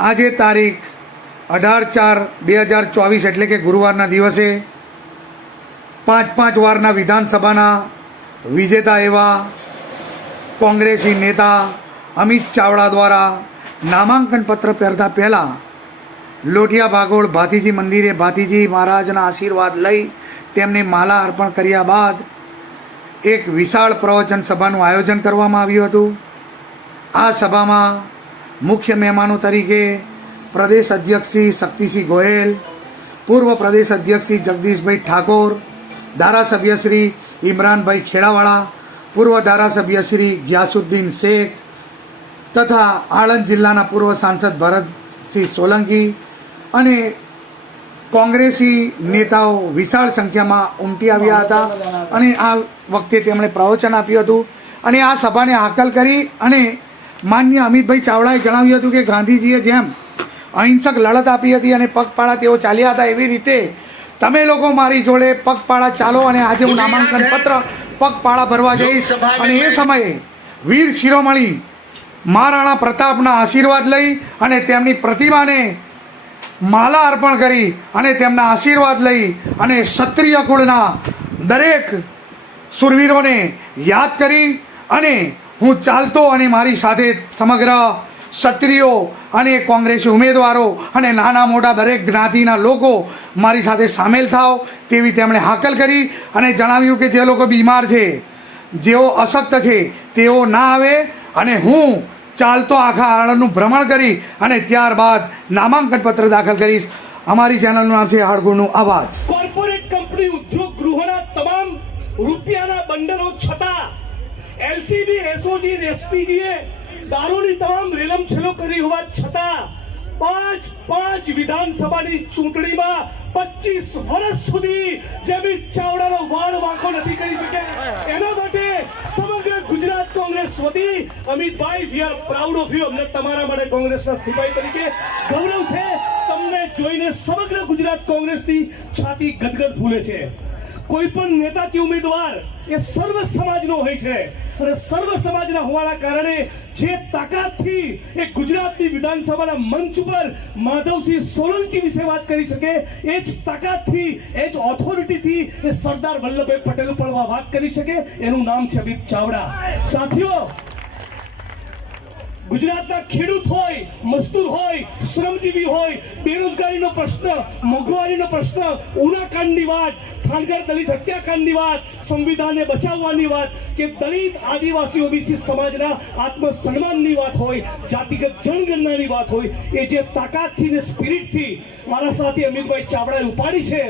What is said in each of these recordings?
આજે તારીખ 18/4/2024 એટલે કે ગુરુવારના દિવસે 5 વારના વિધાનસભાના વિજેતા એવા કોંગ્રેસી નેતા અમિત ચાવડા દ્વારા નામાંકન પત્ર પહેરતા પહેલાં લોટિયા ભાગોળ ભાતીજી મંદિરે ભાતીજી મહારાજના આશીર્વાદ લઈ તેમને માલા અર્પણ કર્યા બાદ એક વિશાળ પ્રવચન સભાનું આયોજન કરવામાં આવ્યું હતું। આ સભામાં મુખ્ય મહેમાનો તરીકે પ્રદેશ અધ્યક્ષ શ્રી શક્તિસિંહ ગોહેલ, પૂર્વ પ્રદેશ અધ્યક્ષ શ્રી જગદીશભાઈ ઠાકોર, ધારાસભ્ય શ્રી ઇમરાનભાઈ ખેડાવાળા, પૂર્વ ધારાસભ્ય શ્રી ગિયાસુદ્દીન શેખ તથા આણંદ જિલ્લાના પૂર્વ સાંસદ ભરતસિંહ સોલંકી અને કોંગ્રેસી નેતાઓ વિશાળ સંખ્યામાં ઉમટી આવ્યા હતા અને આ વખતે તેમણે પ્રવચન આપ્યું હતું અને આ સભાને હાકલ કરી અને માન્ય અમિતભાઈ ચાવડાએ જણાવ્યું હતું કે ગાંધીજીએ જેમ અહિંસક લડત આપી હતી અને પગપાળા તેઓ ચાલ્યા હતા એવી રીતે તમે લોકો મારી જોડે પગપાળા ચાલો અને આજે હું નામાંકન પત્ર પગપાળા ભરવા જઈશ અને એ સમયે વીર શિરોમણી મહારાણા પ્રતાપના આશીર્વાદ લઈ અને તેમની પ્રતિમાને માલા અર્પણ કરી અને તેમના આશીર્વાદ લઈ અને ક્ષત્રિય કુળના દરેક શૂરવીરોને યાદ કરી અને હું ચાલતો અને મારી સાથે સમગ્ર ક્ષત્રિયો અને કોંગ્રેસી ઉમેદવારો અને નાના મોટા દરેક જ્ઞાતિના લોકો મારી સાથે સામેલ થાવ તેવી તેમણે હાકલ કરી અને જણાવ્યું કે જે લોકો બીમાર છે, જેઓ અશક્ત છે તેઓ ના આવે અને હું ચાલતો આખા આણંદનું ભ્રમણ કરી અને ત્યારબાદ નામાંકન પત્ર દાખલ કરીશ। અમારી ચેનલનું નામ છે હાડગુણનું અવાજ। કોર્પોરેટ કંપની ઉદ્યોગ ગૃહોના તમામ રૂપિયાના બંડલો છતાં એલસીબી, એસઓજી અને એસપીજીએ દારૂની તમામ રેલમછેલો કરી હોવા છતાં પાંચ વિધાનસભાની ચૂંટણીમાં 25 વર્ષ સુધી જેવી ચાવડાનો વાળ વાંકો નથી કરી શકે એના માટે સમગ્ર ગુજરાત કોંગ્રેસ વતી Amitbhai, we are proud of you. અમને તમારા માટે કોંગ્રેસના સિપાહી તરીકે ગૌરવ છે। તમને જોઈને સમગ્ર ગુજરાત કોંગ્રેસની છાતી ગદગદ ફૂલે છે। કોઈ પણ નેતા કે ઉમેદવાર એ સર્વ સમાજનો હોય છે અને સર્વ સમાજના હોવાના કારણે જે તાકાતથી એ ગુજરાતની વિધાનસભાના મંચ ઉપર માધવસિંહ સોલંકી વિશે વાત કરી શકે એ જ તાકાતથી, એ જ ઓથોરિટીથી એ સરદાર વલ્લભભાઈ પટેલ પણ વાત કરી શકે એનું નામ છે અમિત ચાવડા। સાથીઓ, ગુજરાતના ખેડૂત હોય, મજદૂર હોય, શ્રમજીવી હોય, બેરોજગારીનો પ્રશ્ન, મોંઘવારીનો પ્રશ્ન, ઉનાકાંડની વાત, થાનગર દલિત હત્યાકાંડની વાત, સંવિધાનને બચાવવાની વાત કે દલિત આદિવાસી ઓબીસી સમાજના આત્મસન્માનની વાત હોય, જાતિગત જનગણનાની વાત હોય, એ જે તાકાતથી ને સ્પિરિટથી મારા સાથી અમિતભાઈ ચાવડાએ ઉપાડી છે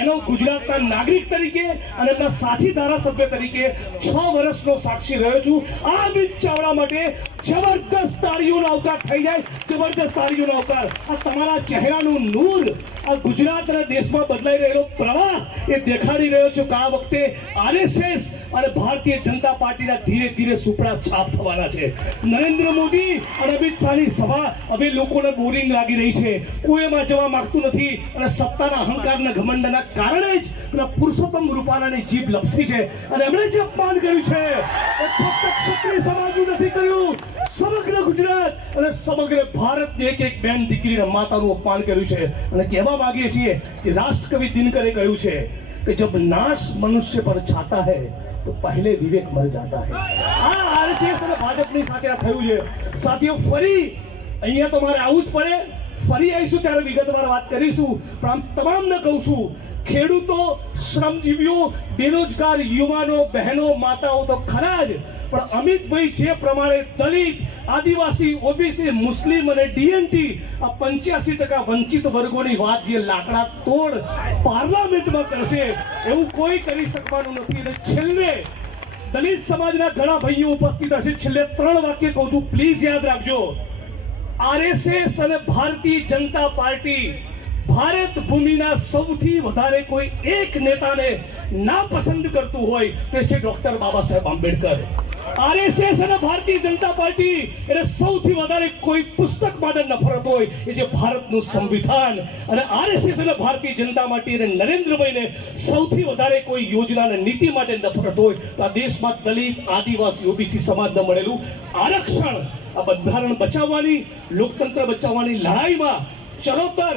એનો ગુજરાતના નાગરિક તરીકે અને એમના સાથી ધારાસભ્ય તરીકે 6 વર્ષનો સાક્ષી રહ્યો છું। આ અમિત ચાવડા માટે જબરદસ્ત તાળીઓનો અવકાશ થઈ જાય, જબરદસ્ત તાળીઓનો અવકાશ। આ તમારા ચહેરાનું નૂર, આ ગુજરાત અને દેશમાં બદલાઈ રહેલો પ્રવાહ એ દેખાડી રહ્યો છે કે આ વખતે આરએસએસ અને ભારતીય જનતા પાર્ટીના ધીરે ધીરે સુપડા છાપ થવાના છે। નરેન્દ્ર મોદી અને અમિત શાહની સભા હવે લોકોને બોરિંગ લાગી રહી છે, કોઈ એમાં જવા માંગતું નથી અને સત્તાના અહંકારના ઘમંડના કારણે જ પુરુષોત્તમ રૂપાલાની જીભ લપસી છે અને એમણે જે અપમાન કર્યું છે એ ફક્ત ક્ષત્રિય સમાજનું નથી કર્યું, સમગ્ર ગુજરાત અને સમગ્ર ભારતની એક બેન દીકરીના માતાનું અપમાન કર્યું છે। અને કહેવા માંગીએ છીએ કે રાષ્ટ્રકવિ દિનકરે કહ્યું છે કે જબ નાશ મનુષ્ય પર છાતા હૈ તો પહેલે વિવેક મર જાતા હૈ। આ આરએસએસ અને ભાજપની સાથે આ થયું છે। સાથીઓ, ફરી અહીંયા તો મારે આવું જ પડે, ફરી આવીશું ત્યારે વિગતવાર વાત કરીશું, પણ આમ તમામને કહું છું, ખેડૂતો, શ્રમજીવીઓ, બેરોજગાર યુવાનો, બહેનો, માતાઓ તો ખરા જ, પણ અમિતભાઈ જે પ્રમાણે દલિત, આદિવાસી, ઓબીસી, મુસ્લિમ અને ડીએનટી આ 85% વંચિત વર્ગોની વાત જે લાકડા તોડ પાર્લામેન્ટમાં કરશે એવું કોઈ કરી શકવાનું નથી। અને છેલ્લે દલિત સમાજના ઘણા ભાઈઓ ઉપસ્થિત હશે, છેલ્લે 3 વાક્ય કહું છું, પ્લીઝ યાદ રાખજો। આરએસએસ અને ભારતીય જનતા પાર્ટી ભારત ભૂમિના સૌથી વધારે કોઈ એક નેતાને નાપસંદ કરતું હોય તે છે ડોક્ટર બાબા સાહેબ આંબેડકર। આરએસએસ અને ભારતીય જનતા પાર્ટી એટલે સૌથી વધારે કોઈ પુસ્તક માટે નફરત હોય એ છે ભારતનું સંવિધાન, અને આરએસએસ અને ભારતીય જનતા પાર્ટી અને નરેન્દ્રભાઈને સૌથી વધારે કોઈ યોજના અને નીતિ માટે નફરત હોય તો આ દેશમાં દલિત, આદિવાસી, ઓબીસી સમાજને મળેલું આરક્ષણ આ બંધારણ બચાવવાની, લોકતંત્ર બચાવવાની લડાઈમાં ચરોતર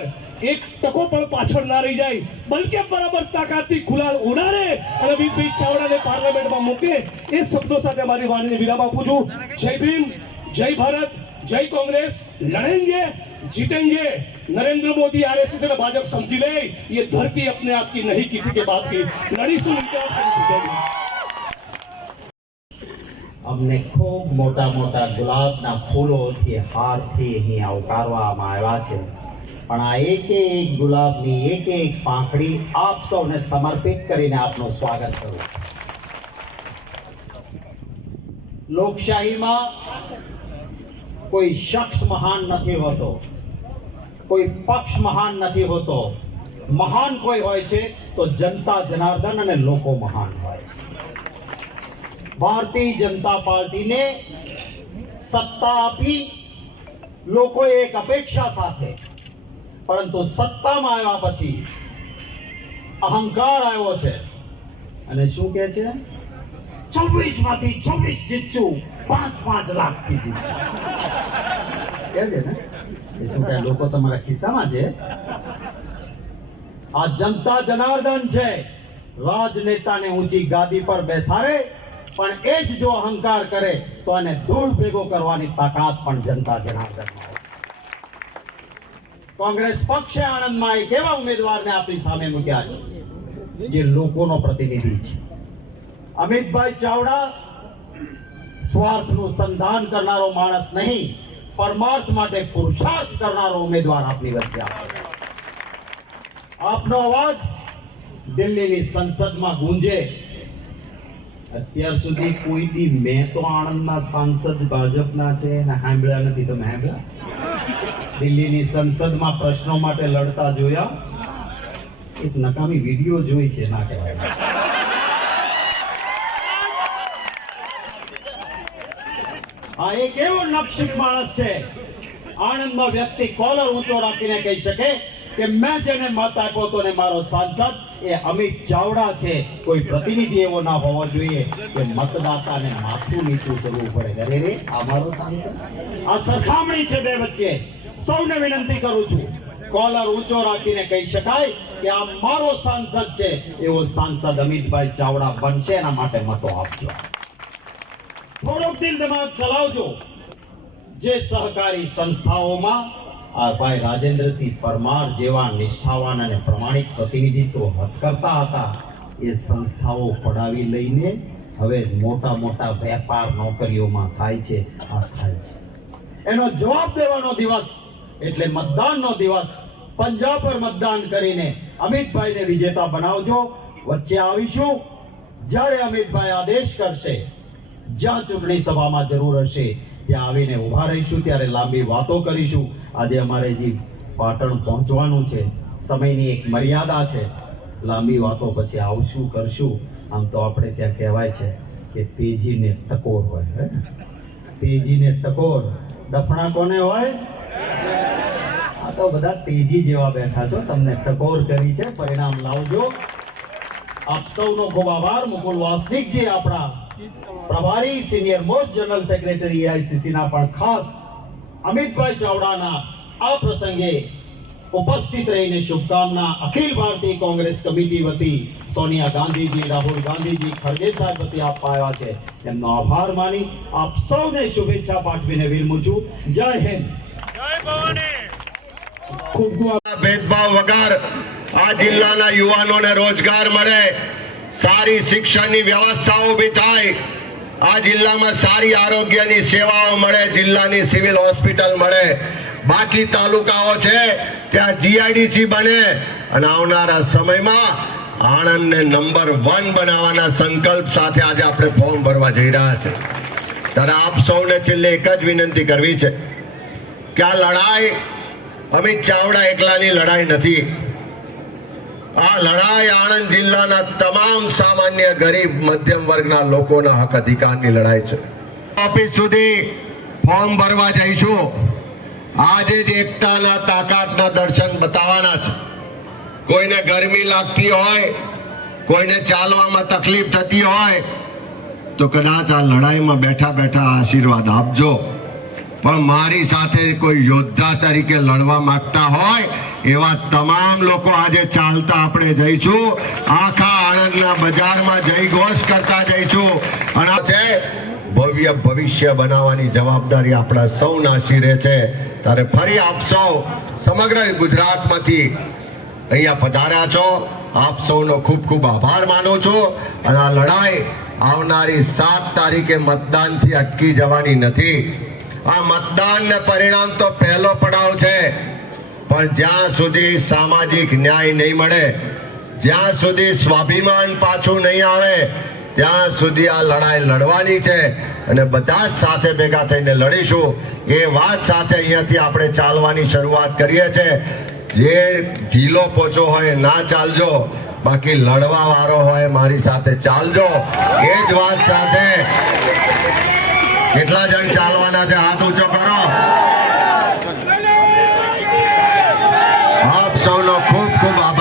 એક ટકો પણ પાછળ ના રહી જાય, બલકે બરાબર તાકાતથી ગુલાલ ઉડાડે અને અમિતભાઈ ચાવડાને પાર્લામેન્ટમાં મૂકે, એ શબ્દો સાથે મારી વાણીને વિરામ આપું છું. જય ભીમ, જય ભારત, જય કોંગ્રેસ, लड़ेंगे जीतेंगे. नरेंद्र मोदी आरएसएस और भाजपा समझी ले, ये धरती अपने आप की नहीं किसी के बाप की. लड़ीશું અમને ખૂબ મોટા મોટા ગુલાબના ફૂલોથી હારથી અહીં આવકારવામાં આવ્યા છે, પણ આ એક ગુલાબની એક પાંખડી આપ સૌને સમર્પિત કરીને આપનું સ્વાગત કરું. લોકશાહીમાં કોઈ શખ્સ મહાન નથી હોતો, કોઈ પક્ષ મહાન નથી હોતો. મહાન કોઈ હોય છે તો જનતા જનાર્દન અને લોકો મહાન હોય. ભારતીય જનતા પાર્ટીને સત્તા આપી લોકોએ એક અપેક્ષા સાથે, પરંતુ સત્તામાં આવ્યા પછી અહંકાર આવ્યો છે અને શું કહે છે, 24 માંથી 26 જીતશું, 5 લાખથી જીતશું. કે છે ને એ શું કહે, લોકો તમારા ખિસ્સામાં છે. આ જનતા જનાર્દન છે. રાજનેતાને ઊંચી ગાદી પર બેસાડે, પણ એ જ જો અહંકાર કરે તો એને ધૂળ ભેગો કરવાની તાકાત પણ જનતા જનાર્દનમાં હોય. કોંગ્રેસ પક્ષે આણંદમાં એક એવા ઉમેદવારને આપણી સામે મૂક્યા છે જે લોકોનો પ્રતિનિધિ છે. અમિતભાઈ ચાવડા સ્વાર્થનું સંધાન કરનારો માણસ નહીં, પરમાર્થ માટે પુરુષાર્થ કરનારો ઉમેદવાર આપની વચ્ચે આવ્યો. આપનો અવાજ દિલ્હીની સંસદમાં ગુંજે. અત્યાર સુધી કોઈ દી મેં તો આણંદના સાંસદ ભાજપના છે ને સાંભળ્યા નથી. તમે સાંભળ્યા? દિલ્હીની સંસદમાં પ્રશ્નો માટે લડતા જોયા? એક નકામી વિડીયો જોઈ છે, ના કહેવાય. આ એક એવો નક્ષિક માણસ છે, આણંદમાં વ્યક્તિ કોલર ઊંચો રાખીને કહી શકે કે મેં જેને મત આપ્યો તો ને મારો સાંસદ એ અમિત ચાવડા છે. કોઈ પ્રતિનિધિ એવો ના હોવો જોઈએ કે મતદાતાને માથું નીચું કરવું પડે. અરે રે, આ મારો સાંસદ. આ સરખામણી છે બે વચ્ચે. સૌને વિનંતી કરું છું, કોલર ઊંચો રાખીને કહી શકાય કે આ મારો સાંસદ છે. એવો સાંસદ અમિતભાઈ ચાવડા બનશે, એના માટે મતો આપજો. થોડોક દિલ દિમાગ ચલાવજો. જે સહકારી સંસ્થાઓમાં આ ભાઈ રાજેન્દ્રસિંહ પરમાર જેવા નિષ્ઠાવાન અને પ્રમાણિક પ્રતિનિધિત્વ કરતા હતા, એ સંસ્થાઓ પડાવી લઈને હવે મોટા મોટા વેપાર નોકરીઓમાં થાય છે. આ થાય છે એનો જવાબ દેવાનો દિવસ એટલે મતદાનનો દિવસ. પંજાબ પર મતદાન કરીને અમિતભાઈને વિજેતા બનાવજો. વચ્ચે આવીશું જ્યારે અમિતભાઈ આદેશ કરશે, જ્યાં ચૂંટણી સભામાં જરૂર હશે ત્યાં આવીને ઉભા રહીશું. ત્યારે લાંબી વાતો કરીશું. આજે અમારે જે પાટણ પહોંચવાનું છે, સમયની એક મર્યાદા છે. લાંબી વાતો પછી આવશું કરશું. આમ તો આપણે ત્યાં કહેવાય છે કે તેજીને ટકોર હોય. તેજીને ટકોર. ડફણા કોને હોય? આ તો બધા તેજી જેવા બેઠા છો, તમને ટકોર કરી છે. પરિણામ લાવજો. આપ સૌનો ખૂબ આભાર. મુકુલ વાસનિકજી આપણા પ્રભારી senior most general secretary AICC ના પણ ખાસ અમિતભાઈ ચાવડાના આ પ્રસંગે ઉપસ્થિત રહીને શુભકામના અખિલ ભારતીય કોંગ્રેસ કમિટી વતી સોનિયા ગાંધીજી, રાહુલ ગાંધીજી, ખડગે સાહેબ વતી આપવા આવ્યા છે. એમનો આભાર માની આપ સૌને શુભેચ્છા પાઠવીને વિરમું છું. જય હિન્દ, જય ભવાની. ખૂબ ભેદભાવ વગર આ જિલ્લાના યુવાનોને રોજગાર મળે, સારી શિક્ષણની વ્યવસ્થા ઊભી થાય, આ જિલ્લામાં સારી આરોગ્યની સેવાઓ મળે, જિલ્લાની સિવિલ હોસ્પિટલ મળે, બાકી તાલુકાઓ છે ત્યાં જીઆઈડીસી બને અને આવનારા સમયમાં આણંદને નંબર 1 બનાવવાના સંકલ્પ સાથે આજે આપણે ફોર્મ ભરવા જઈ રહ્યા છે. ત્યારે આપ સૌને છેલ્લે એક જ વિનંતી કરવી છે કે આ લડાઈ અમિત ચાવડા એકલાની લડાઈ નથી. આ લડાઈ આણંદ જિલ્લાના તમામ સામાન્ય ગરીબ મધ્યમ વર્ગના લોકોના હક અધિકારની લડાઈ છે. ઓફિસ સુધી ફોર્મ ભરવા જઈશું. આજે જ એકતાના તાકાતના દર્શન બતાવવાના છે. કોઈને ગરમી લાગતી હોય, કોઈને ચાલવામાં તકલીફ થતી હોય તો કદાચ આ લડાઈમાં બેઠા બેઠા આશીર્વાદ આપજો. પણ મારી સાથે કોઈ યોદ્ધા તરીકે લડવા માંગતા હોય એવા તમામ લોકો આજે ચાલતા આપણે જઈશું, આખા આણંદના બજારમાં જય ઘોષ કરતા જઈશું. અને આ છે ભવ્ય ભવિષ્ય બનાવવાની જવાબદારી આપણા સૌના શિરે છે. ત્યારે ફરી આપ સૌ સમગ્ર ગુજરાતમાંથી અહીંયા પધાર્યા છો, આપ સૌનો ખૂબ ખૂબ આભાર માનું છું. અને આ લડાઈ આવનારી 7 તારીખે મતદાનથી અટકી જવાની નથી. આ મતદાન ને પરિણામ તો પહેલો પડાવ છે, પણ જ્યાં સુધી સામાજિક ન્યાય નહીં મળે, જ્યાં સુધી સ્વાભિમાન પાછું નહીં આવે, ત્યાં સુધી આ લડાઈ લડવાની છે. અને બધા જ સાથે ભેગા થઈને લડીશું. એ વાત સાથે અહીંયાથી આપણે ચાલવાની શરૂઆત કરીએ છીએ. જે ઢીલો પોચો હોય ના ચાલજો, બાકી લડવા વાળો હોય મારી સાથે ચાલજો. એ જ વાત સાથે કેટલા જણ ચાલવાના છે? હાથ ઊંચો કરો. આપ સૌનો ખૂબ ખૂબ આભાર.